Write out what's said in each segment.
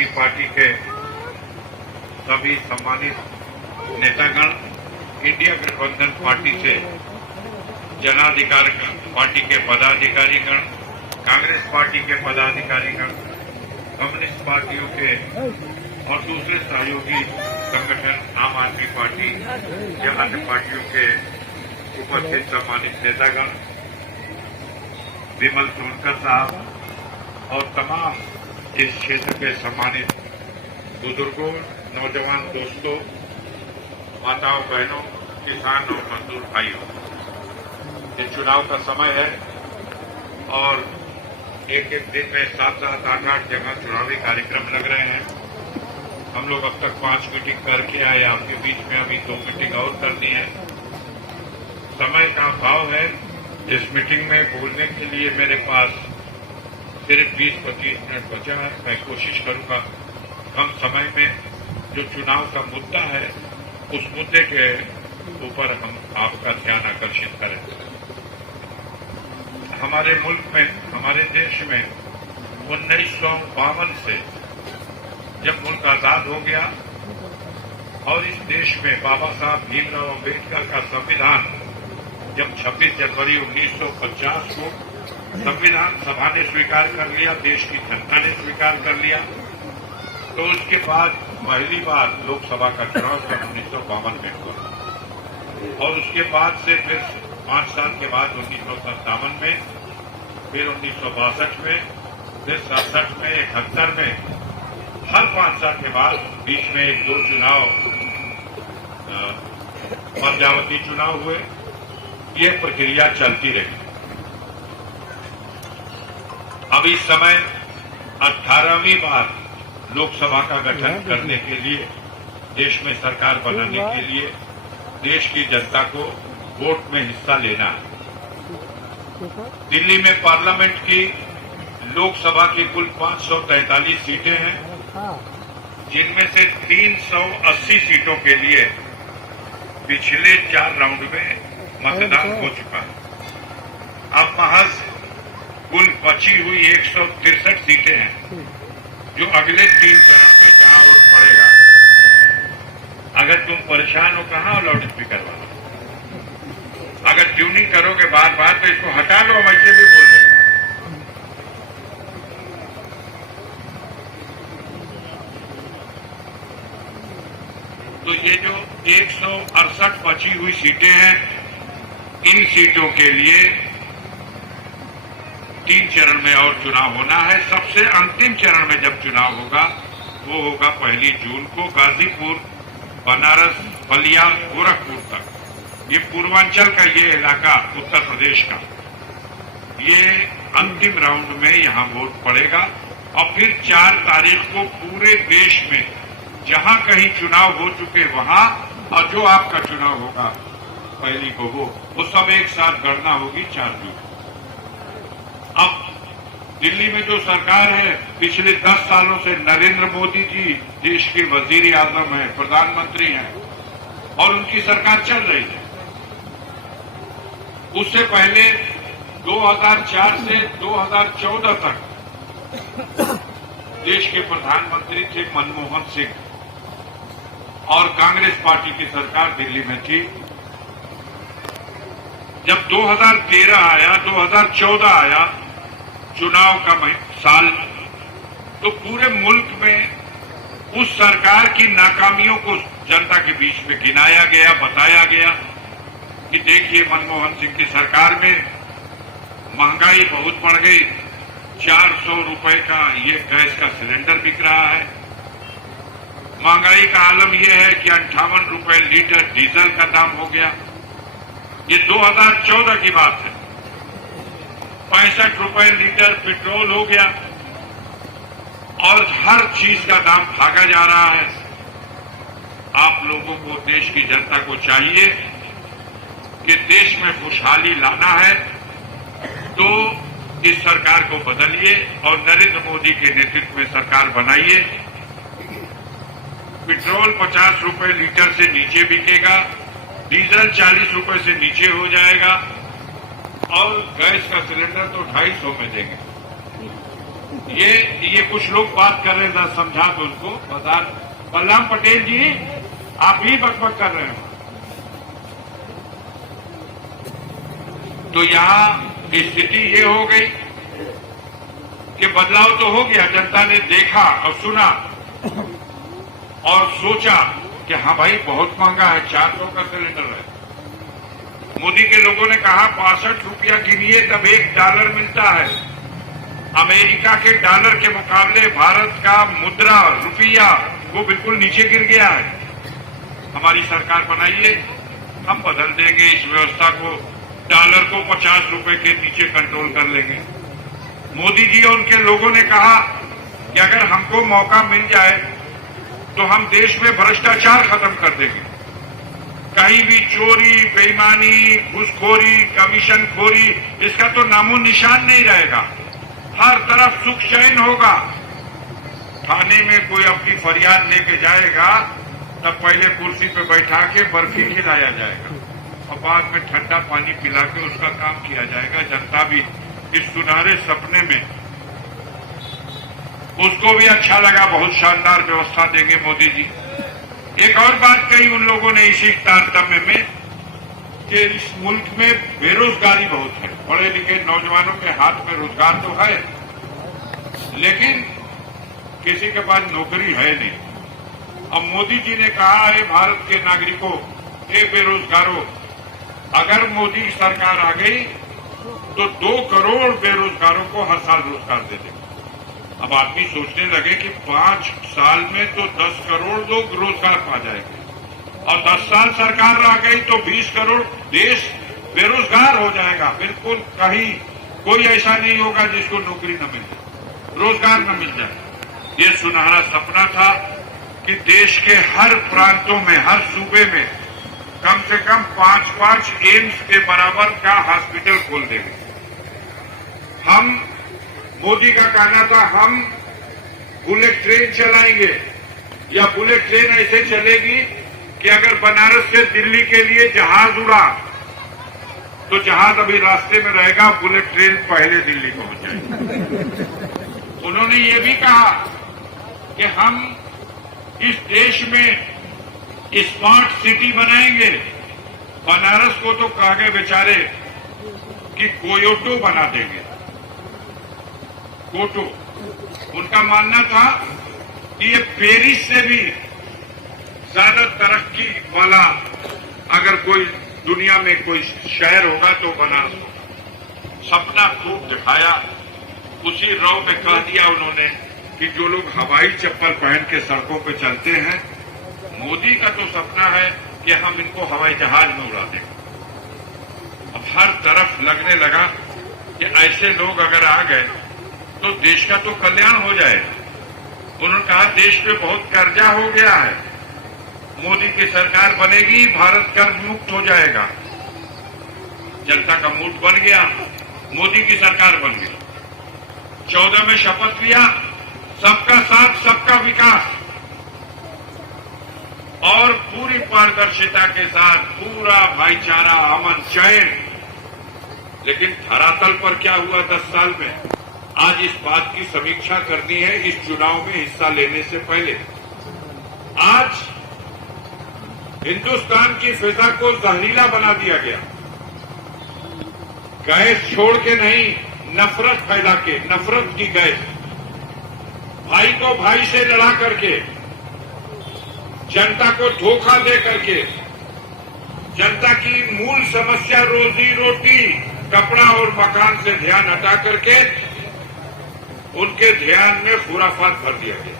आदमी पार्टी के सभी सम्मानित नेतागण, इंडिया गठबंधन पार्टी से जनाधिकार पार्टी के पदाधिकारीगण, कांग्रेस पार्टी के पदाधिकारीगण, कम्युनिस्ट पार्टियों के और दूसरे सहयोगी संगठन, आम आदमी पार्टी या अन्य पार्टियों के उपस्थित सम्मानित नेतागण, विमल सोनकर साहब और तमाम इस क्षेत्र के सम्मानित बुजुर्गों, नौजवान दोस्तों, माताओं बहनों, किसान और मजदूर भाइयों, ये चुनाव का समय है और एक एक दिन में 7-7, 8-8 जगह चुनावी कार्यक्रम लग रहे हैं। हम लोग अब तक 5 मीटिंग करके आए, आपके बीच में अभी 2 मीटिंग और करनी है। समय का अभाव है। इस मीटिंग में बोलने के लिए मेरे पास सिर्फ 20-25 मिनट बचा है। मैं कोशिश करूंगा कम समय में जो चुनाव का मुद्दा है उस मुद्दे के ऊपर हम आपका ध्यान आकर्षित करें। हमारे मुल्क में, हमारे देश में 1952 से जब मुल्क आजाद हो गया और इस देश में बाबा साहब भीमराव अम्बेडकर का संविधान जब 26 जनवरी 1950 को संविधान सभा ने स्वीकार कर लिया, देश की जनता ने स्वीकार कर लिया, तो उसके बाद पहली बार लोकसभा का चुनाव सन 1952 में हुआ और उसके बाद से फिर 5 साल के बाद 1957 में, फिर 1962 में, फिर 67 में, 71 में, हर 5 साल के बाद बीच में 1-2 चुनाव मध्यावधि चुनाव हुए। ये प्रक्रिया चलती रही। अब इस समय 18वीं बार लोकसभा का गठन करने के लिए, देश में सरकार बनाने के लिए देश की जनता को वोट में हिस्सा लेना है। दिल्ली में पार्लियामेंट की लोकसभा की कुल 543 सीटें हैं, जिनमें से 380 सीटों के लिए पिछले 4 राउंड में मतदान हो चुका है। अब महज कुल बची हुई 163 सीटें हैं जो अगले 3 चरण में जहां वोट पड़ेगा। अगर तुम परेशान हो, कहां लाउड स्पीकर वाला, अगर ट्यूनिंग करोगे बार बार तो इसको हटा लो, हम ऐसे भी बोल रहे हैं। तो ये जो 168 बची हुई सीटें हैं, इन सीटों के लिए 3 चरण में और चुनाव होना है। सबसे अंतिम चरण में जब चुनाव होगा वो होगा 1 जून को, गाजीपुर, बनारस, बलिया, गोरखपुर तक। ये पूर्वांचल का ये इलाका, उत्तर प्रदेश का, ये अंतिम राउंड में यहां वोट पड़ेगा और फिर 4 तारीख को पूरे देश में जहां कहीं चुनाव हो चुके वहां, और जो आपका चुनाव होगा 1 को वो सब एक साथ गणना होगी 4 जून। अब दिल्ली में जो सरकार है, पिछले 10 सालों से नरेंद्र मोदी जी देश के वजीर आजम हैं, प्रधानमंत्री हैं और उनकी सरकार चल रही है। उससे पहले 2004 से 2014 तक देश के प्रधानमंत्री थे मनमोहन सिंह और कांग्रेस पार्टी की सरकार दिल्ली में थी। जब 2013 आया, 2014 आया चुनाव का साल, तो पूरे मुल्क में उस सरकार की नाकामियों को जनता के बीच में गिनाया गया, बताया गया कि देखिए मनमोहन सिंह की सरकार में महंगाई बहुत बढ़ गई, 400 रुपए का ये गैस का सिलेंडर बिक रहा है। महंगाई का आलम यह है कि 58 रुपए लीटर डीजल का दाम हो गया। ये 2014 की बात है। 65 रुपए लीटर पेट्रोल हो गया और हर चीज का दाम भागा जा रहा है। आप लोगों को, देश की जनता को चाहिए कि देश में खुशहाली लाना है तो इस सरकार को बदलिए और नरेंद्र मोदी के नेतृत्व में सरकार बनाइए। पेट्रोल 50 रुपए लीटर से नीचे बिकेगा, डीजल 40 रुपए से नीचे हो जाएगा और गैस का सिलेंडर तो 250 में देंगे। ये कुछ लोग बात कर रहे हैं, समझा दो उनको। बलराम पटेल जी, आप ही बकबक कर रहे हो। तो यहां स्थिति ये हो गई कि बदलाव तो हो गया, जनता ने देखा और सुना और सोचा कि हाँ भाई बहुत महंगा है, 400 का सिलेंडर है। मोदी के लोगों ने कहा 62 रुपया गिनिए तब $1 मिलता है। अमेरिका के डॉलर के मुकाबले भारत का मुद्रा रुपया वो बिल्कुल नीचे गिर गया है। हमारी सरकार बनाइए, हम बदल देंगे इस व्यवस्था को, डॉलर को 50 रुपए के नीचे कंट्रोल कर लेंगे। मोदी जी और उनके लोगों ने कहा कि अगर हमको मौका मिल जाए तो हम देश में भ्रष्टाचार खत्म कर देंगे। कहीं भी चोरी, बेईमानी, घूसखोरी, कमीशनखोरी, इसका तो नामो निशान नहीं रहेगा। हर तरफ सुख चैन होगा। थाने में कोई अपनी फरियाद लेके जाएगा तब पहले कुर्सी पे बैठा के बर्फी खिलाया जाएगा और बाद में ठंडा पानी पिला के उसका काम किया जाएगा। जनता भी इस सुनहरे सपने में, उसको भी अच्छा लगा। बहुत शानदार व्यवस्था देंगे मोदी जी। एक और बात कही उन लोगों ने इसी तारतम्य में कि इस मुल्क में बेरोजगारी बहुत है। पढ़े लिखे नौजवानों के हाथ में रोजगार तो है, लेकिन किसी के पास नौकरी है नहीं। अब मोदी जी ने कहा है भारत के नागरिकों, हे बेरोजगारों, अगर मोदी सरकार आ गई तो 2 करोड़ बेरोजगारों को हर साल रोजगार दे देगा। अब आदमी सोचने लगे कि 5 साल में तो 10 करोड़ लोग रोजगार पा जाएंगे और 10 साल सरकार रह गई तो 20 करोड़ देश बेरोजगार हो जाएगा। बिल्कुल कहीं कोई ऐसा नहीं होगा जिसको नौकरी न मिल जाए, रोजगार न मिल जाए। ये सुनहरा सपना था कि देश के हर प्रांतों में, हर सूबे में कम से कम 5-5 एम्स के बराबर का हॉस्पिटल खोल देंगे। हम, मोदी का कहना था हम बुलेट ट्रेन चलाएंगे, या बुलेट ट्रेन ऐसे चलेगी कि अगर बनारस से दिल्ली के लिए जहाज उड़ा तो जहाज अभी रास्ते में रहेगा, बुलेट ट्रेन पहले दिल्ली पहुंच जाएगी। उन्होंने ये भी कहा कि हम इस देश में स्मार्ट सिटी बनाएंगे। बनारस को तो कहा गए बेचारे कि कोयोटो बना देंगे। कोटो, उनका मानना था कि ये पेरिस से भी ज्यादा तरक्की वाला अगर कोई दुनिया में कोई शहर होगा तो बनारस होगा। सपना खूब दिखाया। उसी रौ में कह दिया उन्होंने कि जो लोग हवाई चप्पल पहन के सड़कों पे चलते हैं, मोदी का तो सपना है कि हम इनको हवाई जहाज में उड़ा देंगे। अब हर तरफ लगने लगा कि ऐसे लोग अगर आ गए तो देश का तो कल्याण हो जाएगा। उन्होंने कहा देश पे बहुत कर्जा हो गया है, मोदी की सरकार बनेगी, भारत कर्ज मुक्त हो जाएगा। जनता का मूड बन गया, मोदी की सरकार बन गई। 14 में शपथ लिया, सबका साथ सबका विकास, और पूरी पारदर्शिता के साथ पूरा भाईचारा, अमन, चैन। लेकिन धरातल पर क्या हुआ 10 साल में, आज इस बात की समीक्षा करनी है इस चुनाव में हिस्सा लेने से पहले। आज हिंदुस्तान की फिजा को जहरीला बना दिया गया। गैस छोड़ के नहीं, नफरत फैला के, नफरत की गैस, भाई को भाई से लड़ा करके, जनता को धोखा दे करके, जनता की मूल समस्या रोजी रोटी, कपड़ा और मकान से ध्यान हटा करके उनके ध्यान में खुराफात भर दिया गया।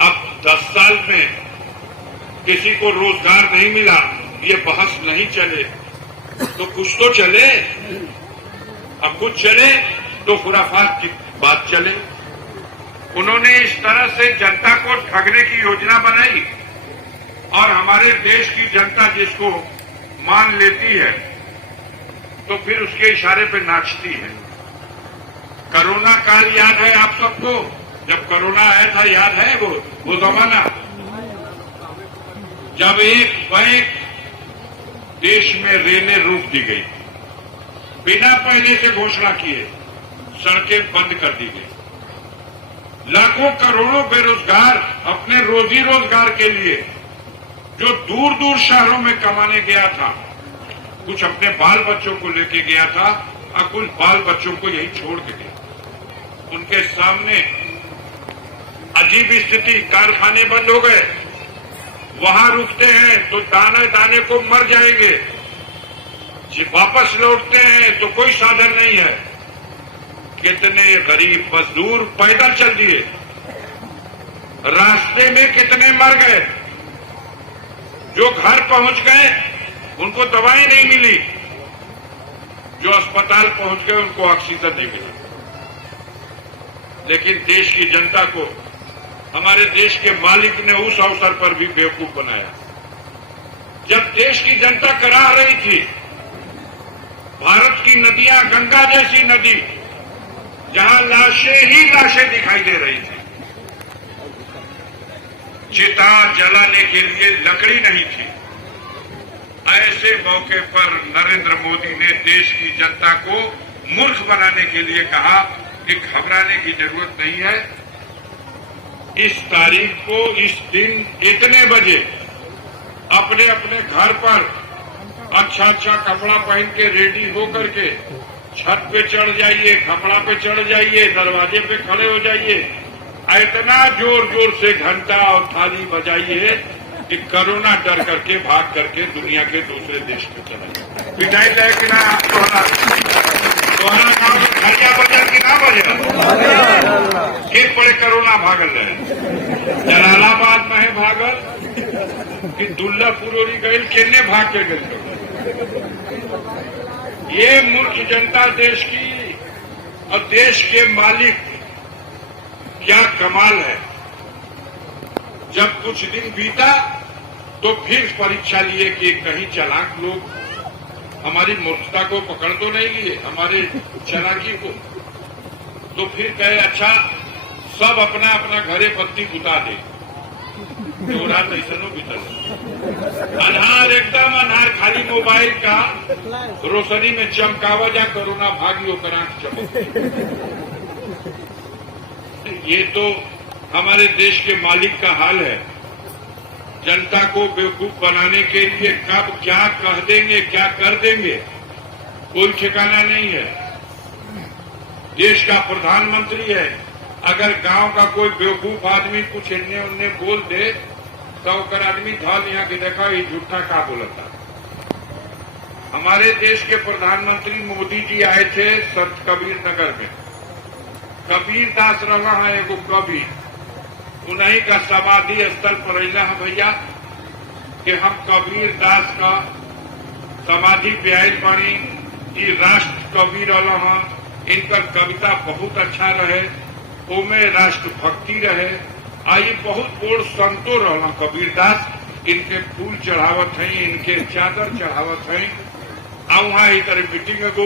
अब 10 साल में किसी को रोजगार नहीं मिला, ये बहस नहीं चले तो कुछ तो चले। अब कुछ चले तो खुराफात की बात चले। उन्होंने इस तरह से जनता को ठगने की योजना बनाई और हमारे देश की जनता जिसको मान लेती है तो फिर उसके इशारे पे नाचती है। कोरोना काल याद है आप सबको, जब कोरोना आया था, याद है वो जमाना जब एक बैंक देश में रेलें रोक दी गई बिना पहले से घोषणा किए। सड़कें बंद कर दी गई। लाखों करोड़ों बेरोजगार अपने रोजी रोजगार के लिए जो दूर दूर शहरों में कमाने गया था, कुछ अपने बाल बच्चों को लेके गया था और कुछ बाल बच्चों को यही छोड़ के गया। उनके सामने अजीब स्थिति, कारखाने बंद हो गए, वहां रुकते हैं तो दाने दाने को मर जाएंगे, वापस लौटते हैं तो कोई साधन नहीं है। कितने गरीब मजदूर पैदल चल दिए, रास्ते में कितने मर गए, जो घर पहुंच गए उनको दवाई नहीं मिली, जो अस्पताल पहुंच गए उनको ऑक्सीजन नहीं मिला। लेकिन देश की जनता को हमारे देश के मालिक ने उस अवसर पर भी बेवकूफ बनाया। जब देश की जनता करा रही थी, भारत की नदियां, गंगा जैसी नदी जहां लाशें ही लाशें दिखाई दे रही थी, चिता जलाने के लिए लकड़ी नहीं थी, ऐसे मौके पर नरेंद्र मोदी ने देश की जनता को मूर्ख बनाने के लिए कहा कि घबराने की जरूरत नहीं है। इस तारीख को, इस दिन इतने बजे अपने अपने घर पर अच्छा अच्छा कपड़ा पहन के रेडी होकर के छत पे चढ़ जाइए, कपड़ा पे चढ़ जाइए, दरवाजे पे खड़े हो जाइए, इतना जोर जोर से घंटा और थाली बजाइए कि कोरोना डर करके भाग करके दुनिया के दूसरे देश में चला जाए। पिटाई जाए कि ना तुम्हारा काम खरिया बजा कि ना बजा, फिर पड़े कोरोना भागल रहे। जलालाबाद में है भागल कि दुल्लापुर उड़ी गई, केने भाग के गए। ये मूर्ख जनता देश की और देश के मालिक, क्या कमाल है। जब कुछ दिन बीता तो फिर परीक्षा लिए कि कहीं चालाक लोग हमारी मूर्खता को पकड़ तो नहीं लिए, हमारे चालाकी को। तो फिर कहे अच्छा सब अपना अपना घरे बत्ती बुता दे, तो रात ऐसा बीतल अनहार, एकदम अनहार, खाली मोबाइल का रोशनी में चमकावा जा कोरोना भागी होकर आंख चमक। ये तो हमारे देश के मालिक का हाल है। जनता को बेवकूफ बनाने के लिए कब क्या कह देंगे, क्या कर देंगे, कोई ठिकाना नहीं है। देश का प्रधानमंत्री है, अगर गांव का कोई बेवकूफ आदमी कुछ इन्ने उन्ने बोल दे तो अगर आदमी धल यहाँ के देखा ये झूठा का बोलता। हमारे देश के प्रधानमंत्री मोदी जी आए थे संत कबीर नगर में। कबीर दास रहा है एगो कवि, उन्हीं का समाधि स्थल पर अला है भैया कि हम कबीर दास का समाधि पे आयल पानी। ये राष्ट्र कवि रहा, इनकर कविता बहुत अच्छा रहे, ओमे राष्ट्र भक्ति रहे। आई बहुत बोड़ संतो रहना कबीर दास, इनके फूल चढ़ावत है, इनके चादर चढ़ावत है। आ वहां एक तरह मीटिंग को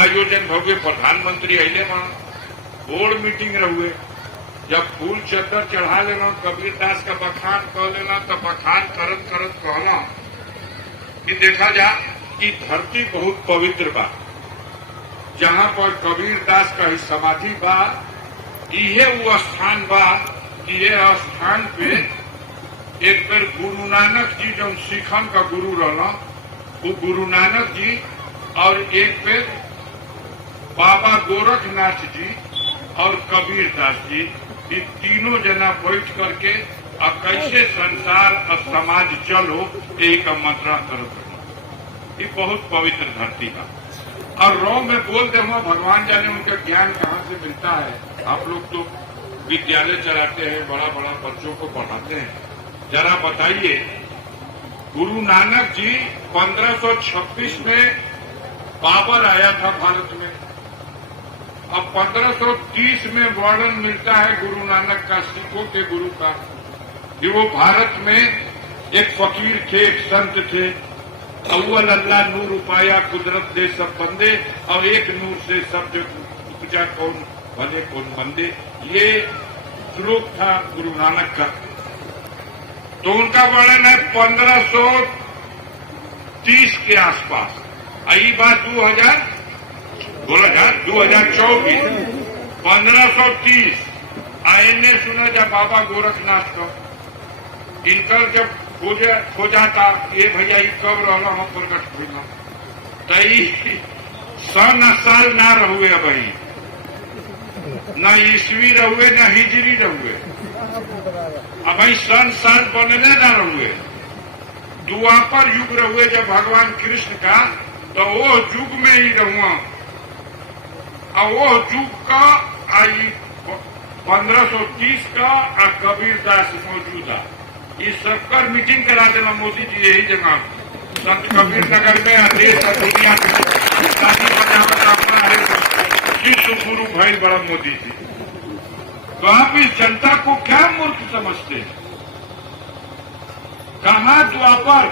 आयोजन भव्य प्रधानमंत्री अले वहां बोर्ड मीटिंग रहुए। जब फूल चादर चढ़ा लेना, कबीर दास का बखान कह लेना, तो बखान करत करत कहना कि देखा जा कि धरती बहुत पवित्र बा, जहां पर कबीर दास का ही समाधि बा, इहे वो स्थान बा कि ये स्थान पे एक बार गुरु नानक जी जो सिखन का गुरु रहना, वो गुरु नानक जी और एक बार बाबा गोरखनाथ जी और कबीर दास जी, ये तीनों जना बैठ करके अब कैसे संसार और समाज चलो यही का मंत्रण करते। ये बहुत पवित्र धरती का। और रो में बोल दे भगवान जाने उनका ज्ञान कहाँ से मिलता है। आप लोग तो विद्यालय चलाते हैं, बड़ा बड़ा बच्चों को पढ़ाते हैं, जरा बताइए गुरु नानक जी 1526 में बाबर आया था भारत में। अब 1530 में वर्णन मिलता है गुरु नानक का, सिखों के गुरु का, कि वो भारत में एक फकीर थे, एक संत थे। अव्वल अल्लाह नूर उपाया कुदरत दे सब बंदे, और एक नूर से सब जो उपजा कौन भले कौन बंदे। ये श्लोक था गुरु नानक का। तो उनका वर्णन है 1530 के आसपास। यही बात 2024 1530 आईने सुना जब बाबा गोरखनाथ को इनकर जब खोजा था ये भैया कब रहा हम प्रकट हुआ तई 100 साल ना रहुए अभी न ईस्वी रहुए न हिजरी रहुए अब 100 साल बनने ना रहुए द्वापर युग रहुए जब भगवान कृष्ण का तो वो युग में ही रहूआ और वो युग का आई 1530 का और कबीरदास मौजूदा इस सबकर मीटिंग करा देना मोदी जी यही जगह संत कबीर नगर में देश और दुनिया में शादी बनावट अपना है विश्व गुरु भाई बड़ा मोदी जी। तो आप इस जनता को क्या मूर्ख समझते हैं? कहाँ द्वापर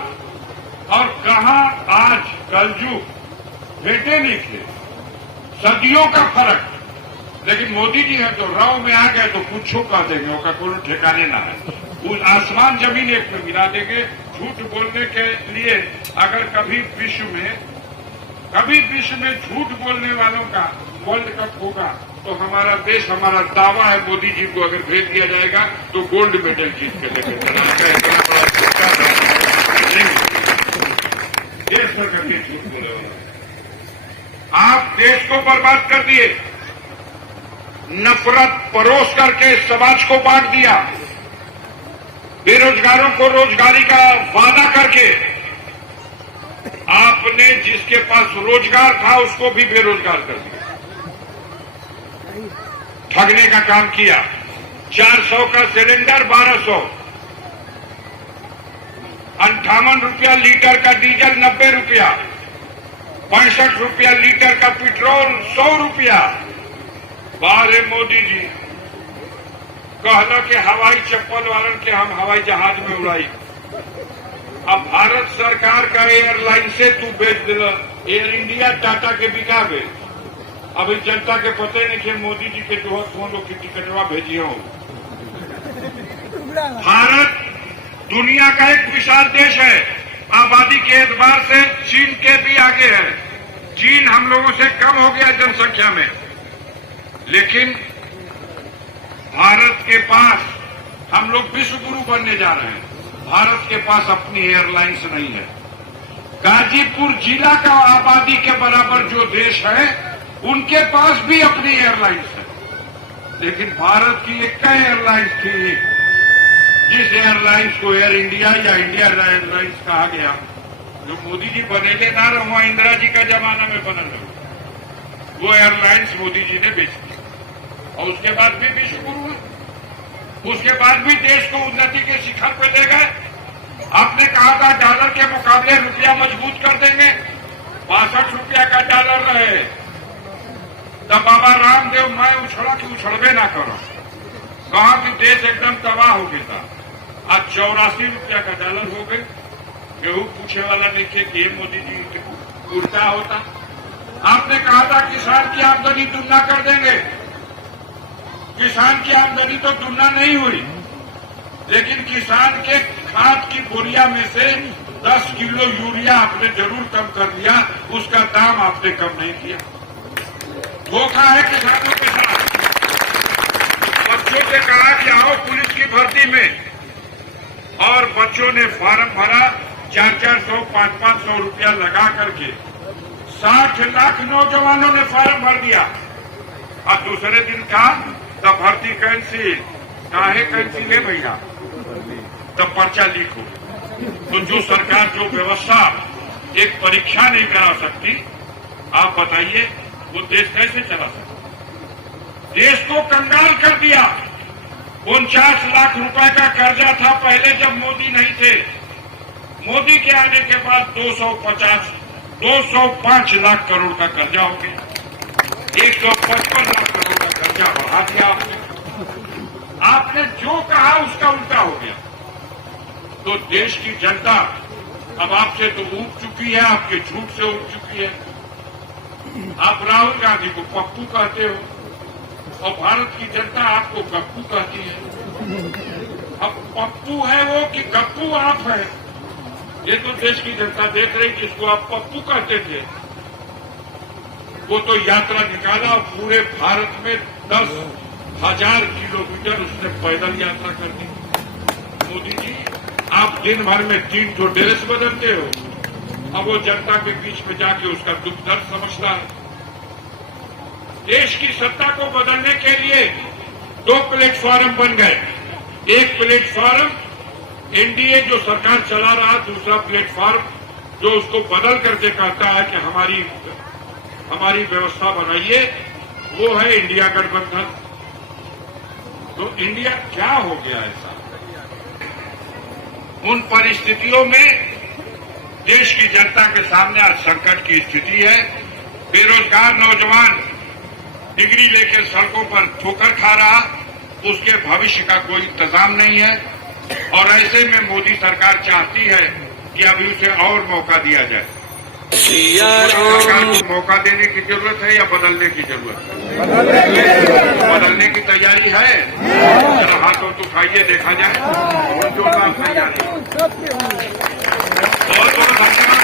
और कहाँ आज कलयुग भेटे नहीं थे, सदियों का फर्क। लेकिन मोदी जी है तो राव में आ गए तो कुछ कह देंगे उसका कोई ठिकाने ना है। उस आसमान जमीन एक में मिला देंगे। झूठ बोलने के लिए अगर कभी विश्व में झूठ बोलने वालों का वर्ल्ड कप होगा तो हमारा देश, हमारा दावा है मोदी जी को अगर भेज दिया जाएगा तो गोल्ड मेडल जीत के लेकर चला जाएगा। इतना बड़ा देश भर करके झूठ बोले आप देश को बर्बाद कर दिए, नफरत परोस करके समाज को बांट दिया, बेरोजगारों को रोजगारी का वादा करके आपने जिसके पास रोजगार था उसको भी बेरोजगार कर दिया, ठगने का काम किया। 400 का सिलेंडर 1200, 58 रुपया लीटर का डीजल 90 रुपया, 65 रुपया लीटर का पेट्रोल 100 रुपया। बारे मोदी जी कहला कि हवाई चप्पल वालन के हम हवाई जहाज में उड़ाई। अब भारत सरकार का एयरलाइन से तू बेच दिला, एयर इंडिया टाटा के बिका गए। अभी जनता के पते नहीं कि मोदी जी के जो फोन की टिकटवा भेजी हो। भारत दुनिया का एक विशाल देश है, आबादी के एतबार से चीन के भी आगे है। चीन हम लोगों से कम हो गया जनसंख्या में, लेकिन भारत के पास हम लोग विश्व गुरु बनने जा रहे हैं। भारत के पास अपनी एयरलाइंस नहीं है। गाजीपुर जिला का आबादी के बराबर जो देश है उनके पास भी अपनी एयरलाइंस है, लेकिन भारत की एक एयरलाइंस थी, जिस एयरलाइंस को एयर इंडिया या इंडिया एयरलाइंस कहा गया, जो मोदी जी बनेले ना रहा इंदिरा जी का जमाना में बनल रहे, वो एयरलाइंस मोदी जी ने बेच दी और उसके बाद भी विश्व गुरु है। उसके बाद भी देश को उन्नति के शिखर पर ले गए। आपने कहा था डॉलर के मुकाबले रुपया मजबूत कर देंगे, 62 रुपया का डॉलर रहे तब बाबा रामदेव मैं उछड़ा कि उछड़बे ना करो, कहा कि देश एकदम तबाह हो गया था। आज 84 रुपया का डॉलर हो गए। केहू पूछे वाला नहीं कि ये मोदी जी उल्टा होता। आपने कहा था किसान की आमदनी दुगना कर देंगे, किसान की आमदनी तो दुगना नहीं हुई, लेकिन किसान के खाद की बोरिया में से 10 किलो यूरिया आपने जरूर कम कर दिया, उसका दाम आपने कम नहीं किया। धोखा है किसानों के साथ। बच्चों से कहा कि आओ पुलिस की भर्ती में, और बच्चों ने फार्म भरा, 400-400, 500-500 रुपया लगा करके 60 लाख नौजवानों ने फार्म भर दिया। और दूसरे दिन कहा तब भर्ती कैंसिल, काहे कैंसिल है भैया, तब पर्चा लीक हो। तो जो सरकार जो व्यवस्था एक परीक्षा नहीं करा सकती, आप बताइए वो देश कैसे चला सकता? देश को कंगाल कर दिया। 49 लाख रुपए का कर्जा था पहले जब मोदी नहीं थे। मोदी के आने के बाद 205 लाख करोड़ का कर्जा हो गया। 155 लाख करोड़ का कर्जा बढ़ा दिया आपने। आपने जो कहा उसका उल्टा हो गया। तो देश की जनता अब आपसे तो ऊब चुकी है, आपके झूठ से ऊब चुकी है। आप राहुल गांधी को पप्पू कहते हो और भारत की जनता आपको गप्पू कहती है। अब पप्पू है वो कि गप्पू आप है, ये तो देश की जनता देख रही, जिसको आप पप्पू कहते थे वो तो यात्रा निकाला और पूरे भारत में 10,000 किलोमीटर उसने पैदल यात्रा कर दी। मोदी जी, आप दिन भर में 3 ठो ड्रेस बदलते हो, अब वो जनता के बीच में जाके उसका दुख दर्द समझता है। देश की सत्ता को बदलने के लिए 2 प्लेटफॉर्म बन गए। एक प्लेटफॉर्म एनडीए जो सरकार चला रहा, दूसरा प्लेटफॉर्म जो उसको बदल करके कहता है कि हमारी व्यवस्था बनाइए, वो है इंडिया गठबंधन। तो इंडिया क्या हो गया ऐसा? उन परिस्थितियों में देश की जनता के सामने आज संकट की स्थिति है। बेरोजगार नौजवान डिग्री लेकर सड़कों पर ठोकर खा रहा, उसके भविष्य का कोई इंतजाम नहीं है। और ऐसे में मोदी सरकार चाहती है कि अभी उसे और मौका दिया जाए। सरकार को मौका देने की जरूरत है या बदलने की जरूरत है? बदलने की तैयारी है? जरा हाथों तो उठाइए, देखा जाए। जोरदार तैयारी। बहुत बहुत धन्यवाद।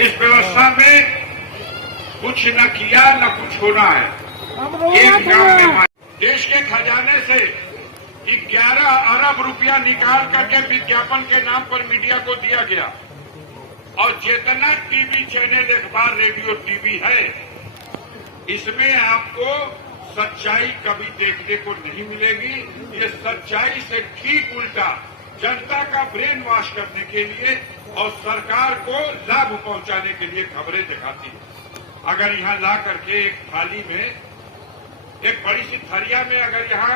इस व्यवस्था में कुछ न किया न कुछ होना है। एक काम में देश के खजाने से 11 अरब रुपया निकाल करके विज्ञापन के नाम पर मीडिया को दिया गया। और जितना टीवी चैनल, अखबार, रेडियो, टीवी है, इसमें आपको सच्चाई कभी देखने को नहीं मिलेगी। ये सच्चाई से ठीक उल्टा जनता का ब्रेन वॉश करने के लिए और सरकार को लाभ पहुंचाने के लिए खबरें दिखाती है। अगर यहां ला करके एक थाली में, एक बड़ी सी थरिया में अगर यहां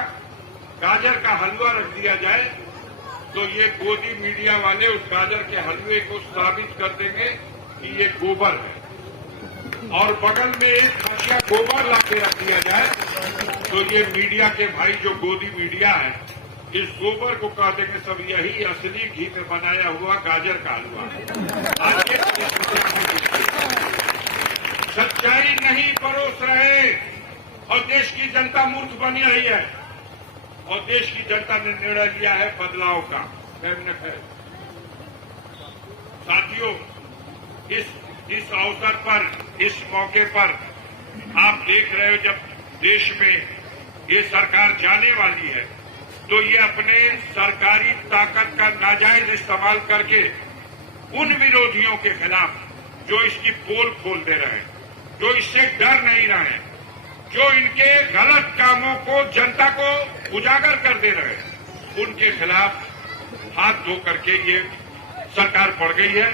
गाजर का हलवा रख दिया जाए, तो ये गोदी मीडिया वाले उस गाजर के हलवे को साबित कर देंगे कि ये गोबर है। और बगल में एक खसिया गोबर ला के रख दिया जाए, तो ये मीडिया के भाई जो गोदी मीडिया है, इस गोबर को कह देंगे सब यही असली घी में बनाया हुआ गाजर का हलवा है। आज ये सच्चाई नहीं परोस रहे और देश की जनता मूर्ख बनी रही है। और देश की जनता ने निर्णय लिया है बदलाव का। कैबिनेट है। साथियों, इस अवसर पर, इस मौके पर आप देख रहे हो, जब देश में ये सरकार जाने वाली है, तो ये अपने सरकारी ताकत का नाजायज इस्तेमाल करके उन विरोधियों के खिलाफ जो इसकी पोल खोल दे रहे हैं, जो इससे डर नहीं रहे, जो इनके गलत कामों को जनता को उजागर कर दे रहे हैं, उनके खिलाफ हाथ धो करके ये सरकार पड़ गई है।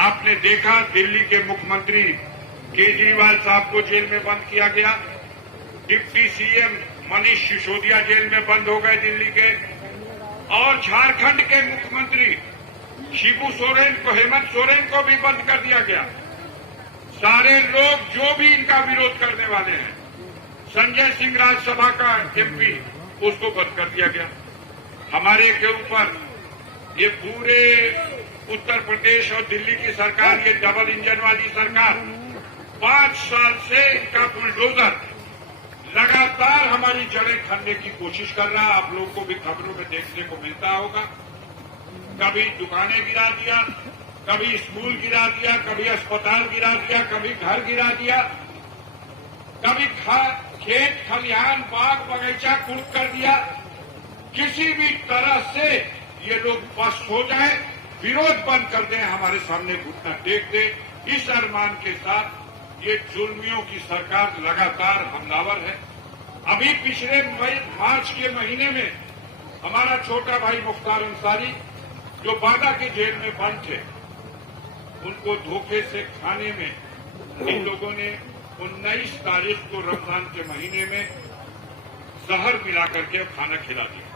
आपने देखा दिल्ली के मुख्यमंत्री केजरीवाल साहब को जेल में बंद किया गया। Deputy CM Manish Sisodia jail में बंद हो गए दिल्ली के। और झारखंड के मुख्यमंत्री शिबू सोरेन को, हेमंत सोरेन को भी बंद कर दिया गया। सारे लोग जो भी इनका विरोध करने वाले हैं, संजय सिंह राज्यसभा का एमपी, उसको बंद कर दिया गया। हमारे के ऊपर ये पूरे उत्तर प्रदेश और दिल्ली की सरकार, ये डबल इंजन वाली सरकार, 5 साल से इनका बुलडोजर लगातार हमारी जड़ें खनने की कोशिश कर रहा है। आप लोगों को भी खबरों में देखने को मिलता होगा। कभी दुकानें गिरा दिया, कभी स्कूल गिरा दिया, कभी अस्पताल गिरा दिया, कभी घर गिरा दिया, कभी खेत खलिहान, बाग बगीचा कुर्क कर दिया। किसी भी तरह से ये लोग बस हो जाए, विरोध बंद कर दें, हमारे सामने घुटना टेक दे, इस अरमान के साथ ये जुल्मियों की सरकार लगातार हमलावर है। अभी पिछले मार्च के महीने में हमारा छोटा भाई मुख्तार अंसारी, जो बांदा के जेल में बंद थे, उनको धोखे से खाने में इन लोगों ने 19 तारीख को रमजान के महीने में जहर मिला करके खाना खिला दिया।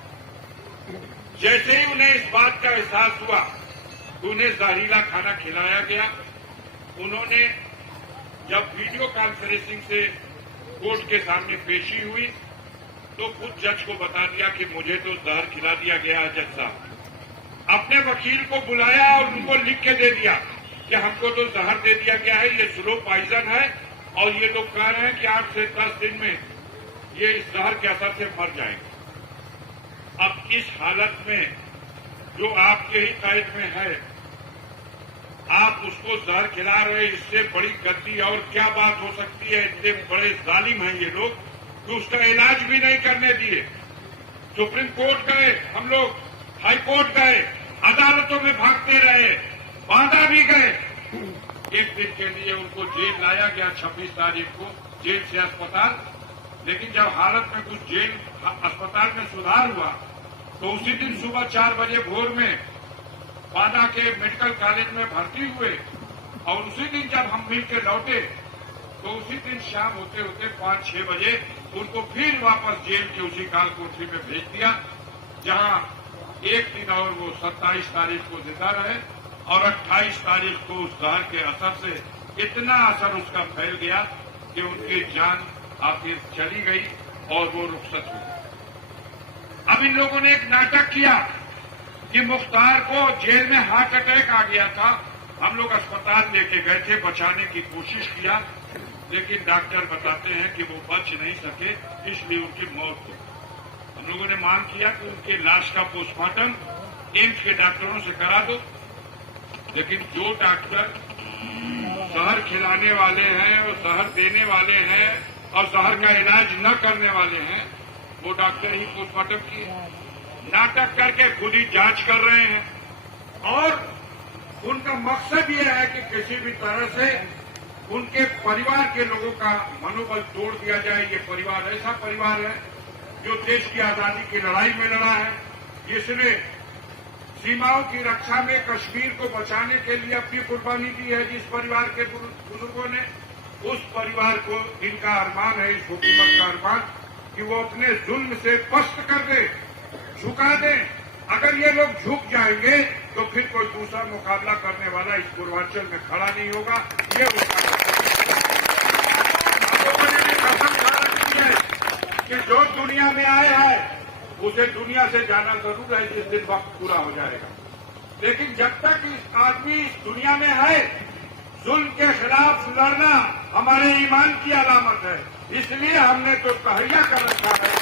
जैसे ही उन्हें इस बात का एहसास हुआ, उन्हें जहरीला खाना खिलाया गया। उन्होंने जब वीडियो कॉन्फ्रेंसिंग से कोर्ट के सामने पेशी हुई, तो खुद जज को बता दिया कि मुझे तो जहर खिला दिया गया है जज साहब। अपने वकील को बुलाया और उनको लिख के दे दिया कि हमको तो जहर दे दिया गया है, ये स्लो पॉइजन है, और ये लोग कह रहे हैं कि 8 से 10 दिन में ये इस जहर के असर से मर जाएंगे। अब इस हालत में जो आपके ही कैद में है, आप उसको जहर खिला रहे, इससे बड़ी गद्दी और क्या बात हो सकती है। इतने बड़े जालिम हैं ये लोग कि उसका इलाज भी नहीं करने दिए। सुप्रीम कोर्ट गए हम लोग, हाई कोर्ट गए, अदालतों में भागते रहे, बांधा भी गए। एक दिन के लिए उनको जेल लाया गया 26 तारीख को, जेल से अस्पताल। लेकिन जब हालत में कुछ जेल अस्पताल में सुधार हुआ तो उसी दिन सुबह 4 बजे भोर में बांदा के मेडिकल कॉलेज में भर्ती हुए। और उसी दिन जब हम मिलकर लौटे तो उसी दिन शाम होते होते 5-6 बजे उनको फिर वापस जेल के उसी काल कोठरी में भेज दिया, जहां एक दिन और वो 27 तारीख को जिंदा रहे। और 28 तारीख को उस जहर के असर से इतना असर उसका फैल गया कि उनकी जान आखिर चली गई और वो रुखसत हुई। अब इन लोगों ने एक नाटक किया कि मुख्तार को जेल में हार्ट अटैक आ गया था। हम लोग अस्पताल लेके गए थे, बचाने की कोशिश किया, लेकिन डॉक्टर बताते हैं कि वो बच नहीं सके, इसलिए उनकी मौत हो। हम लोगों ने मांग किया कि उनके लाश का पोस्टमार्टम एम्स के डॉक्टरों से करा दो, लेकिन जो डॉक्टर जहर खिलाने वाले हैं और जहर देने वाले हैं और जहर का इलाज न करने वाले हैं, वो डॉक्टर ही पोस्टमार्टम किए। नाटक करके खुद ही जांच कर रहे हैं और उनका मकसद ये है कि किसी भी तरह से उनके परिवार के लोगों का मनोबल तोड़ दिया जाए। ये परिवार ऐसा परिवार है जो देश की आजादी की लड़ाई में लड़ा है, जिसने सीमाओं की रक्षा में कश्मीर को बचाने के लिए अपनी कुर्बानी दी है। जिस परिवार के बुजुर्गों ने, उस परिवार को इनका अरमान है, इस हुकूमत का अरमान, कि वो अपने जुल्म से पस्त कर दे, झुका दे। अगर ये लोग झुक जाएंगे तो फिर कोई दूसरा मुकाबला करने वाला इस पूर्वांचल में खड़ा नहीं होगा। ये उनका लोगों ने भी कसम खा रखी है कि जो दुनिया में आया है उसे दुनिया से जाना जरूर है, जिस दिन वक्त पूरा हो जाएगा। लेकिन जब तक इस आदमी इस दुनिया में है, जुल्म के खिलाफ लड़ना हमारे ईमान की अलामत है। इसलिए हमने तो तहैया कर रखा है।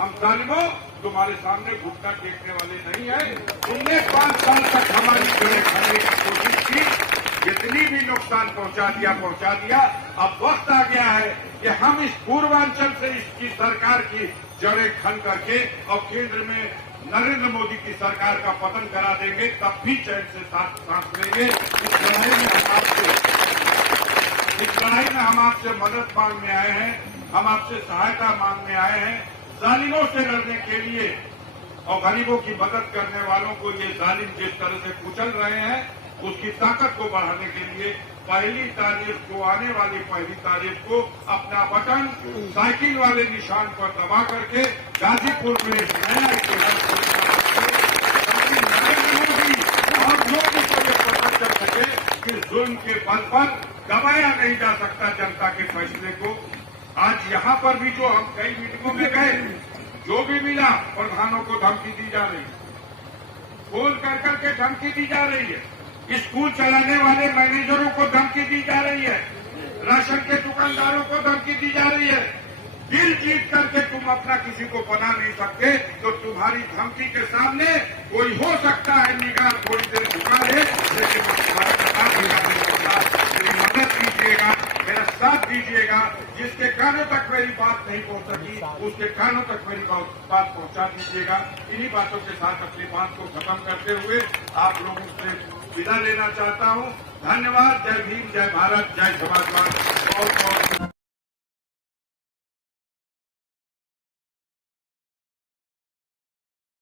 हम जालिमों तुम्हारे सामने घुटना टेकने वाले नहीं है। तुमने 5 साल तक हमारी जड़ें खाने की कोशिश की, जितनी भी नुकसान पहुंचा दिया। अब वक्त आ गया है कि हम इस पूर्वांचल से इसकी सरकार की जड़ें खन करके और केंद्र में नरेंद्र मोदी की सरकार का पतन करा देंगे, तब भी चैन से सांस लेंगे। इस लड़ाई में हम आपसे मदद मांगने आए हैं, हम आपसे सहायता मांगने आए हैं। जालिमों से लड़ने के लिए और गरीबों की मदद करने वालों को ये जालिम जिस तरह से कुचल रहे हैं, उसकी ताकत को बढ़ाने के लिए पहली तारीख को, आने वाली पहली तारीख को अपना बटन साइकिल वाले निशान पर दबा करके गाजीपुर में नया इतिहास नरेंद्र मोदी और मोदी को ये पता चल सके कि जुल्म के बल पर दबाया नहीं जा सकता जनता के फैसले को। आज यहाँ पर भी जो हम कई मीटिंगों में गए, जो भी मिला, प्रधानों को धमकी दी जा रही है, फोन कर करके धमकी दी जा रही है, स्कूल चलाने वाले मैनेजरों को धमकी दी जा रही है, राशन के दुकानदारों को धमकी दी जा रही है। दिल जीत करके तुम अपना किसी को बना नहीं सकते, तो तुम्हारी धमकी के सामने कोई हो सकता है निगाह थोड़ी देर झुका दे, लेकिन तुम्हारा साथ मेरी मदद कीजिएगा, मेरा साथ दीजिएगा। जिसके कानों तक मेरी बात नहीं पहुंच सकी, उसके कानों तक मेरी बात पहुंचा दीजिएगा। इन्हीं बातों के साथ अपनी बात को खत्म करते हुए आप लोगों से विदा लेना चाहता हूं। धन्यवाद। जय भीम, जय भारत, जय समाजवाद।